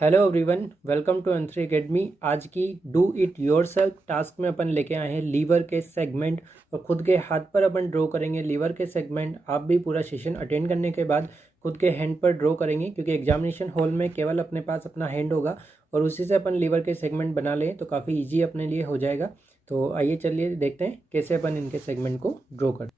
Hello everyone, welcome to एन3 academy. आज की डू इट योरसेल्फ टास्क में अपन लेके आए हैं लीवर के सेगमेंट और खुद के हाथ पर अपन ड्रॉ करेंगे लीवर के सेगमेंट। आप भी पूरा सेशन अटेंड करने के बाद खुद के हैंड पर ड्रॉ करेंगे, क्योंकि एग्जामिनेशन हॉल में केवल अपने पास अपना हैंड होगा और उसी से अपन लीवर के सेगमेंट बना लें तो काफ़ी ईजी अपने लिए हो जाएगा। तो आइए चलिए देखते हैं कैसे अपन इनके सेगमेंट को ड्रॉ करते हैं।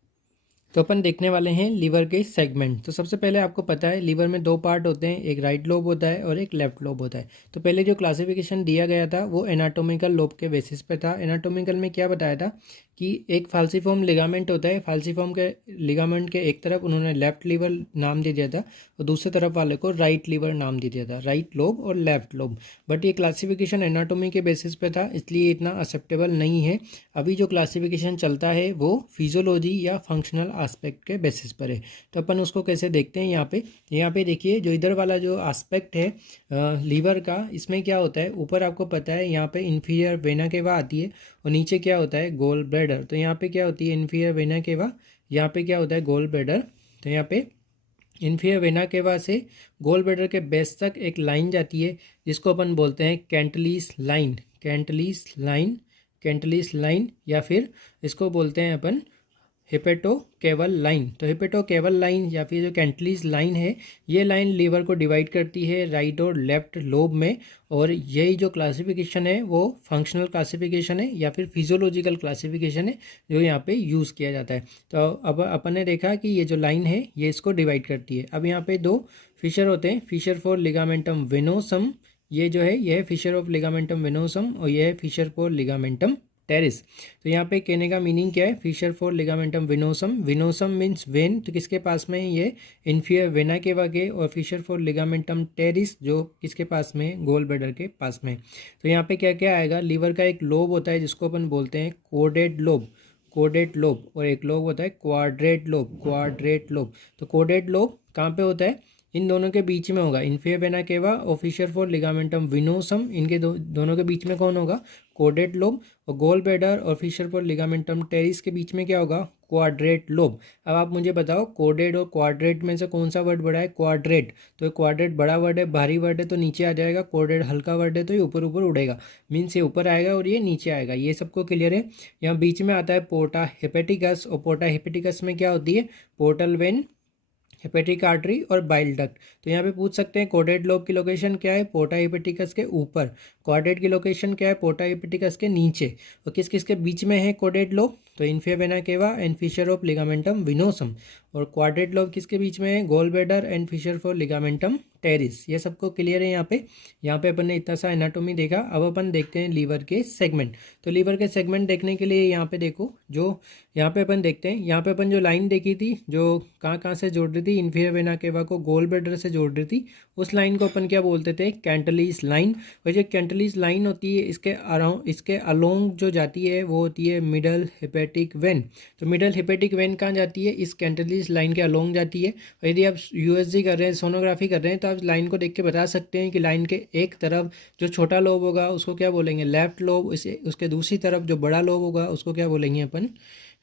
तो अपन देखने वाले हैं लीवर के सेगमेंट। तो सबसे पहले आपको पता है लीवर में दो पार्ट होते हैं, एक राइट लोब होता है और एक लेफ्ट लोब होता है। तो पहले जो क्लासिफिकेशन दिया गया था वो एनाटोमिकल लोब के बेसिस पे था। एनाटोमिकल में क्या बताया था कि एक फाल्सीफॉर्म लिगामेंट होता है, फाल्सीफॉर्म के लिगामेंट के एक तरफ उन्होंने लेफ्ट लीवर नाम दे दिया था और दूसरे तरफ वाले को राइट लीवर नाम दे दिया था, राइट लोब और लेफ्ट लोब। बट ये क्लासिफिकेशन एनाटोमी के बेसिस पे था, इसलिए इतना एक्सेप्टेबल नहीं है। अभी जो क्लासिफिकेशन चलता है वो फिजियोलॉजी या फंक्शनल एस्पेक्ट के बेसिस पर है। तो अपन उसको कैसे देखते हैं यहाँ पे देखिए, जो इधर वाला जो एस्पेक्ट है लीवर का, इसमें क्या होता है, ऊपर आपको पता है यहाँ पे इन्फीरियर वेना केवा आती है और नीचे क्या होता है, गोल ब्लैडर। तो यहाँ पे क्या होती है, इन्फीरियर वेना केवा, यहाँ पे क्या होता है, गोल ब्लैडर। तो यहाँ पे इन्फीरियर वेना केवा से गोल ब्लैडर के बेस तक एक लाइन जाती है जिसको अपन बोलते हैं कैंटलीस लाइन, कैंटलीस लाइन, कैंटलीस लाइन, या फिर इसको बोलते हैं अपन हिपेटो केवल लाइन। तो हिपेटो केवल लाइन या फिर जो कैंटलीज लाइन है, ये लाइन लीवर को डिवाइड करती है राइट और लेफ्ट लोब में। और यही जो क्लासिफिकेशन है वो फंक्शनल क्लासिफिकेशन है या फिर फिजियोलॉजिकल क्लासिफिकेशन है जो यहाँ पे यूज़ किया जाता है। तो अब अपन ने देखा कि ये जो लाइन है ये इसको डिवाइड करती है। अब यहाँ पे दो फिशर होते हैं, फिशर फॉर लिगामेंटम वेनोसम, ये जो है यह है फिशर ऑफ लिगामेंटम वेनोसम और यह है फिशर फॉर लिगामेंटम टेरिस। तो यहाँ पे कहने का मीनिंग क्या है, fissure for ligamentum venosum, venosum means vein, तो किसके पास में ये इन्फीरियर वेना केवा के, और फिशर फॉर लिगामेंटम टेरिस जो किसके पास में, गोल ब्लैडर के पास में। तो यहाँ पे क्या क्या आएगा, लीवर का एक लोब होता है जिसको अपन बोलते हैं कोडेड लोब, कोडेड लोब, और एक लोब होता है क्वाड्रेट लोब, क्वाड्रेट लोब। तो कोडेड लोब कहाँ पे होता है, इन दोनों के बीच में होगा, इन्फीरियर वेना केवा और फिशर फॉर लिगामेंटम विनोसम, इनके दोनों के बीच में कौन होगा, कोडेड लोब। और गोल ब्लैडर और फिशर फॉर लिगामेंटम टेरिस के बीच में क्या होगा, क्वाड्रेट लोब। अब आप मुझे बताओ कोडेड और क्वाड्रेट में से कौन सा वर्ड बड़ा है, क्वाड्रेट। तो क्वाड्रेट बड़ा वर्ड है, भारी वर्ड है, तो नीचे आ जाएगा। कोडेड हल्का वर्ड है तो ये ऊपर ऊपर उड़ेगा, मीन्स ये ऊपर आएगा और ये नीचे आएगा। ये सबको क्लियर है। यहाँ बीच में आता है पोर्टा हेपेटिकस, और पोर्टा हेपेटिकस में क्या होती है, पोर्टल वेन, हेपेटिक आर्टरी और बाइल डक्ट। तो यहाँ पे पूछ सकते हैं कोडेड लोब की लोकेशन क्या है, पोर्टा हेपेटिकस के ऊपर। क्वाड्रेट की लोकेशन क्या है, पोर्टा हेपेटिकस के नीचे। और किस किस के बीच में है कोडेड लोब, तो inferior vena cava and fissure of ligamentum venosum. और क्वाड्रेट लोब किसके बीच में है, gall bladder and fissure for ligamentum teres. ये सबको क्लियर है। यहाँ पे अपन ने इतना सा एनाटोमी देखा। अब अपन देखते हैं लीवर के सेगमेंट। तो लीवर के सेगमेंट देखने के लिए यहाँ पे देखो, जो यहाँ पे अपन देखते हैं, यहाँ पे अपन जो लाइन देखी थी जो कहाँ कहाँ से जोड़ रही थी, इन्फीरियर वेना केवा को गोल ब्लैडर से जोड़ रही थी, उस लाइन को अपन क्या बोलते थे, कैंटलीस लाइन। और जो कैंटलीस लाइन होती है इसके अराउंड, इसके अलोंग जो जाती है वो होती है मिडल हेपेटिक वेन। तो मिडल हेपेटिक वेन कहाँ जाती है, इस कैंटलीस लाइन के अलोंग जाती है। और यदि आप यूएसजी कर रहे हैं, सोनोग्राफी कर रहे हैं, तो आप लाइन को देख के बता सकते हैं कि लाइन के एक तरफ जो छोटा लोब होगा उसको क्या बोलेंगे, लेफ्ट लोब, इसे उसके दूसरी तरफ जो बड़ा लोब होगा उसको क्या बोलेंगे अपन,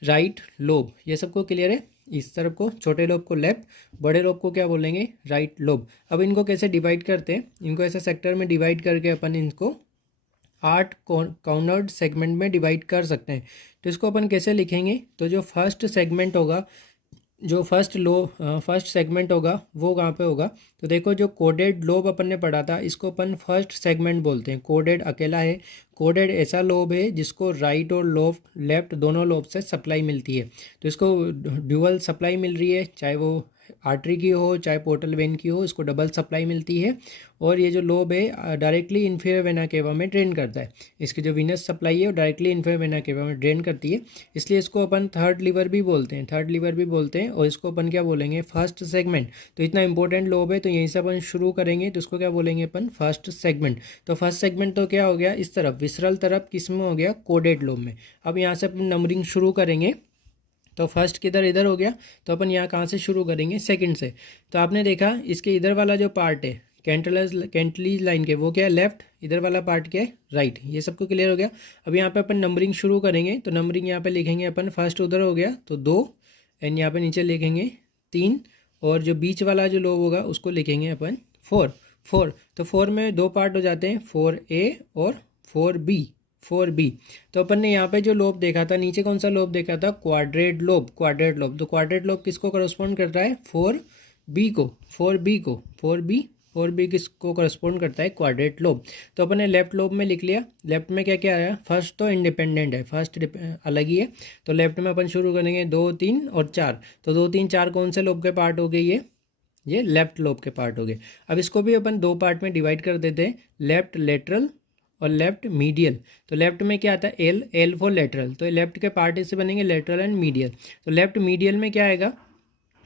राइट लोब। ये सबको क्लियर है। इस तरफ को छोटे लोब को लेफ्ट, बड़े लोब को क्या बोलेंगे, राइट लोब। अब इनको कैसे डिवाइड करते हैं, इनको ऐसे सेक्टर में डिवाइड करके अपन इनको 8 कॉर्नर्ड सेगमेंट में डिवाइड कर सकते हैं। तो इसको अपन कैसे लिखेंगे, तो जो फर्स्ट सेगमेंट होगा, जो फर्स्ट सेगमेंट होगा वो कहाँ पे होगा, तो देखो जो कोडेड लोब अपन ने पढ़ा था इसको अपन फर्स्ट सेगमेंट बोलते हैं। कोडेड अकेला है, कोडेड ऐसा लोब है जिसको राइट और लेफ्ट दोनों लोब से सप्लाई मिलती है। तो इसको ड्यूअल सप्लाई मिल रही है, चाहे वो आर्टरी की हो चाहे पोर्टल वेन की हो, इसको डबल सप्लाई मिलती है। और ये जो लोब है डायरेक्टली इन्फीरियर वेना केवा में ड्रेन करता है, इसकी जो विनस सप्लाई है वो डायरेक्टली इन्फीरियर वेना केवा में ड्रेन करती है, इसलिए इसको अपन थर्ड लीवर भी बोलते हैं, थर्ड लीवर भी बोलते हैं। और इसको अपन क्या बोलेंगे, फर्स्ट सेगमेंट। तो इतना इंपॉर्टेंट लोब है तो यहीं से अपन शुरू करेंगे, तो इसको क्या बोलेंगे अपन, फर्स्ट सेगमेंट। तो फर्स्ट सेगमेंट तो क्या हो गया, इस तरफ विसरल तरफ किस में हो गया, कोडेड लोब में। अब यहाँ से अपन नंबरिंग शुरू करेंगे, तो फर्स्ट किधर, इधर हो गया, तो अपन यहाँ कहाँ से शुरू करेंगे, सेकंड से। तो आपने देखा इसके इधर वाला जो पार्ट है कैंटलीज लाइन के, वो क्या है, लेफ्ट, इधर वाला पार्ट क्या है, राइट। ये सबको क्लियर हो गया। अब यहाँ पे अपन नंबरिंग शुरू करेंगे, तो नंबरिंग यहाँ पे लिखेंगे अपन, फर्स्ट उधर हो गया तो 2, एंड यहाँ पे नीचे लिखेंगे 3, और जो बीच वाला जो लोब होगा उसको लिखेंगे अपन 4। 4, तो 4 में 2 पार्ट हो जाते हैं, 4A और 4B। 4B, तो अपन ने यहाँ पे जो लोब देखा था, नीचे कौन सा लोब देखा था, क्वाड्रेट लोब। क्वाड्रेट लोब, तो क्वाड्रेट लोब किसको करस्पॉन्ड करता है, 4B को। 4B को, 4B किसको करस्पॉन्ड करता है, क्वाड्रेट लोब। तो अपन ने लेफ्ट लोब में लिख लिया। लेफ्ट में क्या क्या आया, फर्स्ट तो इंडिपेंडेंट है, फर्स्ट अलग ही है, तो लेफ्ट में अपन शुरू करेंगे 2, 3 और 4। तो 2, 3, 4 कौन से लोब के पार्ट हो गए, ये लेफ्ट लोब के पार्ट हो गए। अब इसको भी अपन 2 पार्ट में डिवाइड कर देते हैं, लेफ्ट लेटरल और लेफ्ट मीडियल। तो लेफ्ट में क्या आता है, एल फॉर लेटरल, तो लेफ्ट के पार्ट इससे बनेंगे लेटरल एंड मीडियल। तो लेफ्ट मीडियल में क्या आएगा,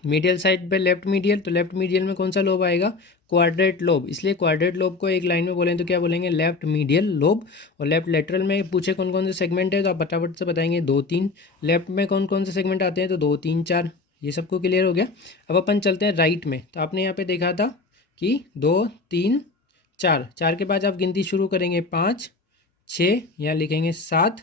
मीडियल साइड पे लेफ्ट मीडियल, तो लेफ्ट मीडियल में कौन सा लोब आएगा, क्वाड्रेट लोब। इसलिए क्वाड्रेट लोब को एक लाइन में बोलें तो क्या बोलेंगे, लेफ्ट मीडियल लोब। और लेफ्ट लेटरल में पूछे कौन कौन से सेगमेंट है तो आप फटाफट से बताएंगे, 2, 3। लेफ्ट में कौन कौन से सेगमेंट आते हैं, तो 2, 3, 4। ये सबको क्लियर हो गया। अब अपन चलते हैं राइट में। तो आपने यहाँ पे देखा था कि 2, 3, 4, 4 के बाद आप गिनती शुरू करेंगे, 5, 6, यहाँ लिखेंगे 7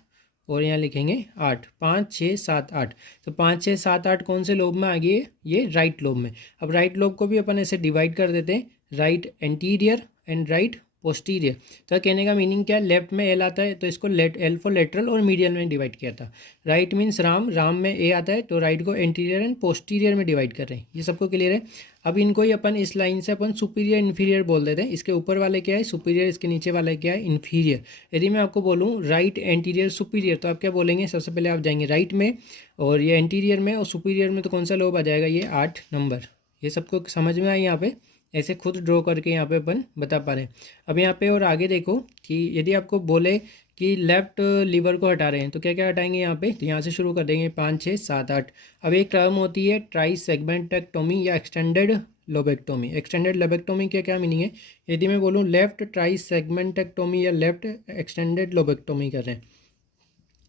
और यहाँ लिखेंगे 8। 5, 6, 7, 8। तो 5, 6, 7, 8 कौन से लोब में आ गए, ये राइट लोब में। अब राइट लोब को भी अपन ऐसे डिवाइड कर देते हैं, right anterior and right posterior. तो कहने का मीनिंग क्या है, लेफ्ट में एल आता है तो इसको एल फॉर लेटरल और मीडियल में डिवाइड किया था। राइट मीन्स राम, राम में ए आता है तो राइट को एंटीरियर एंड पोस्टीरियर में डिवाइड कर रहे हैं। ये सबको क्लियर है। अब इनको ही अपन इस लाइन से अपन सुपीरियर इन्फीरियर बोल देते हैं। इसके ऊपर वाले क्या है सुपीरियर, इसके नीचे वाला क्या है इन्फीरियर। यदि मैं आपको बोलूँ राइट एंटीरियर सुपीरियर, तो आप क्या बोलेंगे, सबसे पहले आप जाएंगे राइट में और ये एंटीरियर में और सुपीरियर में, तो कौन सा लोब आ जाएगा, ये 8 नंबर। ये सबको समझ में आई, यहाँ पे ऐसे खुद ड्रॉ करके यहाँ पे अपन बता पा रहे हैं। अब यहाँ पे और आगे देखो कि यदि आपको बोले कि लेफ्ट लीवर को हटा रहे हैं तो क्या क्या हटाएंगे यहाँ पे, तो यहाँ से शुरू कर देंगे 5, 6, 7, 8। अब एक टर्म होती है ट्राई सेगमेंटेक्टोमी या एक्सटेंडेड लोबेक्टोमी। एक्सटेंडेड लोबेक्टोमी का क्या मीनिंग है, यदि मैं बोलूँ लेफ्ट ट्राई सेगमेंटेक्टोमी या लेफ्ट एक्सटेंडेड लोबेक्टोमी कर रहे हैं।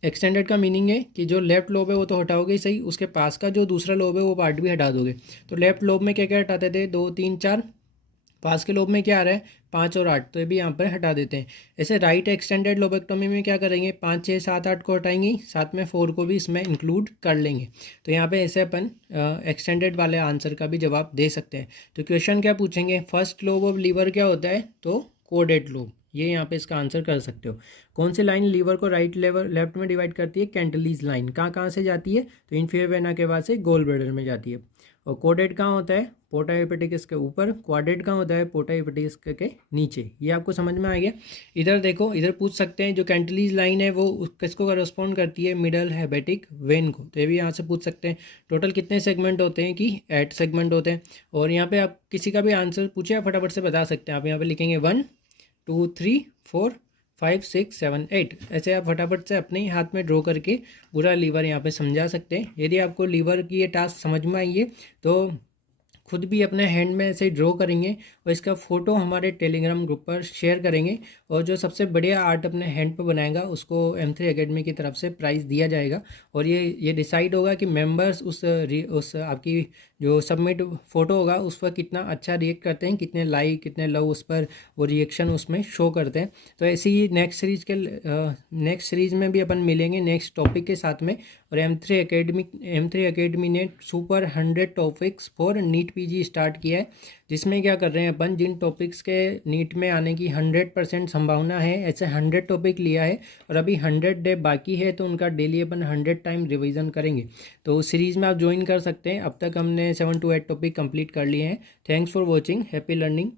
एक्सटेंडेड का मीनिंग है कि जो लेफ्ट लोब है वो तो हटाओगे ही सही, उसके पास का जो दूसरा लोब है वो पार्ट भी हटा दोगे। तो लेफ्ट लोब में क्या क्या हटाते थे, 2, 3, 4। पास के लोब में क्या आ रहा है, 5 और 8, तो ये भी यहाँ पर हटा देते हैं। ऐसे राइट एक्सटेंडेड लोबेक्टोमी में क्या करेंगे, 5, 6, 7, 8 को हटाएंगे, साथ में 4 को भी इसमें इंक्लूड कर लेंगे। तो यहाँ पे ऐसे अपन एक्सटेंडेड वाले आंसर का भी जवाब दे सकते हैं। तो क्वेश्चन क्या पूछेंगे, फर्स्ट लोब ऑफ लीवर क्या होता है, तो कोडेड लोब। ये यहाँ पे इसका आंसर कर सकते हो। कौन सी लाइन लीवर को राइट लेफ्ट में डिवाइड करती है, कैंटलीज लाइन। कहाँ कहाँ से जाती है, तो इन्फीरियर वेना के बाद से गोल ब्लैडर में जाती है। और कोडेड कहाँ होता है, पोर्टा हेपेटिकस के ऊपर। क्वाड्रेट कहाँ होता है, पोर्टा हेपेटिकस के नीचे। ये आपको समझ में आ गया। इधर देखो, इधर पूछ सकते हैं जो कैंटलीज लाइन है वो किसको करस्पॉन्ड करती है, मिडल हेपेटिक वेन को। तो ये भी यहाँ से पूछ सकते हैं। टोटल कितने सेगमेंट होते हैं, कि 8 सेगमेंट होते हैं। और यहाँ पे आप किसी का भी आंसर पूछे आप फटाफट से बता सकते हैं। आप यहाँ पे लिखेंगे 1, 2, 3, 4, 5, 6, 7, 8। ऐसे आप फटाफट से अपने ही हाथ में ड्रॉ करके पूरा लीवर यहाँ पे समझा सकते हैं। यदि आपको लीवर की ये टास्क समझ में आई है तो खुद भी अपने हैंड में ऐसे ड्रॉ करेंगे और इसका फ़ोटो हमारे टेलीग्राम ग्रुप पर शेयर करेंगे। और जो सबसे बढ़िया आर्ट अपने हैंड पर बनाएगा उसको M3 एकेडमी की तरफ से प्राइज़ दिया जाएगा। और ये डिसाइड होगा कि मेंबर्स उस आपकी जो सबमिट फ़ोटो होगा उस पर कितना अच्छा रिएक्ट करते हैं, कितने लाइक कितने लव उस पर वो रिएक्शन उसमें शो करते हैं। तो ऐसे ही नेक्स्ट सीरीज़ में भी अपन मिलेंगे नेक्स्ट टॉपिक के साथ में। और M3 एकेडमी ने super 100 topics for NEET PG start किया है, जिसमें क्या कर रहे हैं अपन, जिन टॉपिक्स के नीट में आने की 100% संभावना है ऐसे 100 टॉपिक लिया है। और अभी 100 डे बाकी है तो उनका डेली अपन 100 टाइम रिवीजन करेंगे। तो उस सीरीज़ में आप ज्वाइन कर सकते हैं। अब तक हमने 7 to 8 टॉपिक कंप्लीट कर लिए हैं। Thanks for watching, happy learning.